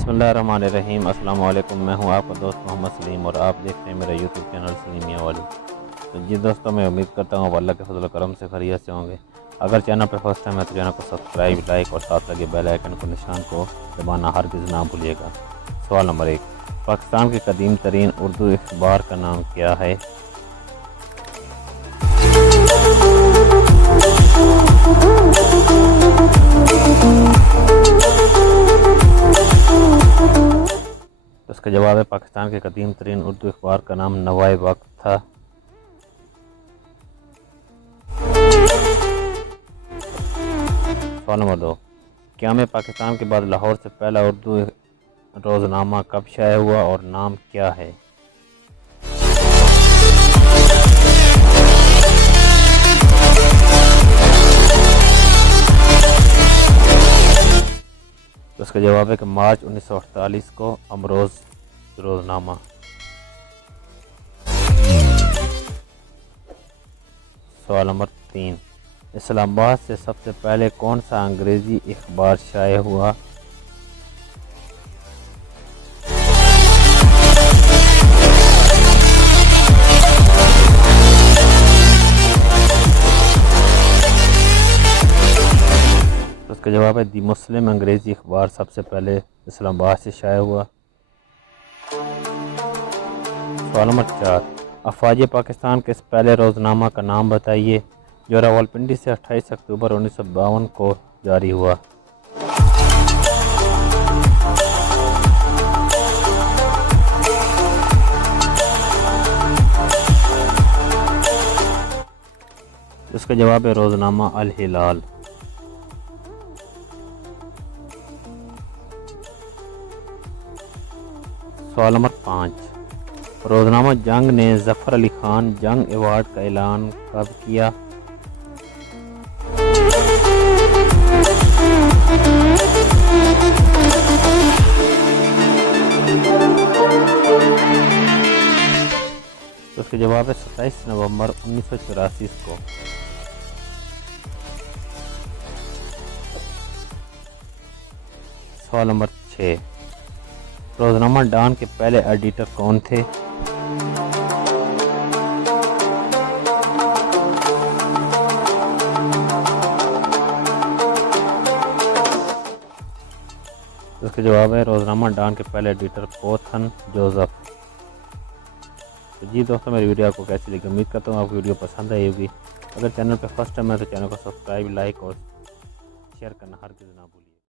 बिस्मिल्लाहिर्रहमानिर्रहीम। अस्सलाम वालेकुम। मैं हूं आपका दोस्त मोहम्मद सलीम और आप देख रहे हैं मेरा यूट्यूब चैनल सलीम मियांवाली। तो जी दोस्तों, मैं उम्मीद करता हूं अल्लाह के फजल करम से खैरियत से होंगे। अगर चैनल पर फर्स्ट टाइम है तो चैनल को सब्सक्राइब, लाइक और साथ लगे बेल आइकन को निशान को दबाना हरगिज़ ना भूलिएगा। सवाल नंबर 1, पाकिस्तान के कदीम तरीन उर्दू अखबार का नाम क्या है? तो इसका जवाब है पाकिस्तान के कदीम तरीन उर्दू अखबार का नाम नवाए वक्त था। सवाल नंबर 2, क़याम पाकिस्तान के बाद लाहौर से पहला उर्दू रोज़नामा कब शाया हुआ और नाम क्या है? तो इसका जवाब है कि मार्च 1948 को अमरोज़ रोज़नामा। सवाल नंबर 3, इस्लामाबाद से सबसे पहले कौन सा अंग्रेज़ी अखबार शाया हुआ? तो इसका जवाब है दी मुस्लिम अंग्रेज़ी अखबार सबसे पहले इस्लामाबाद से शाया हुआ। सवाल नंबर 4, अफवाज पाकिस्तान के इस पहले रोज़नामा का नाम बताइए जो रावलपिंडी से 28 अक्टूबर 1952 को जारी हुआ। इसका जवाब है रोज़नामा अल हिलाल। सवाल नंबर 5, रोज़नामा जंग ने ज़फ़र अली खान जंग अवार्ड का ऐलान कब किया? तो इसका जवाब है 27 नवंबर 1984 को। सवाल नंबर 6, रोज़नामा डॉन के पहले एडिटर कौन थे? इसका जवाब है रोज़नामा डॉन के पहले एडिटर कोथन जोसेफ। तो जी दोस्तों, मेरी वीडियो आपको कैसी लगी? उम्मीद करता हूँ आपको वीडियो पसंद आई होगी। अगर चैनल पर फर्स्ट टाइम है तो चैनल को सब्सक्राइब, लाइक और शेयर करना हरगिज़ ना भूलिए।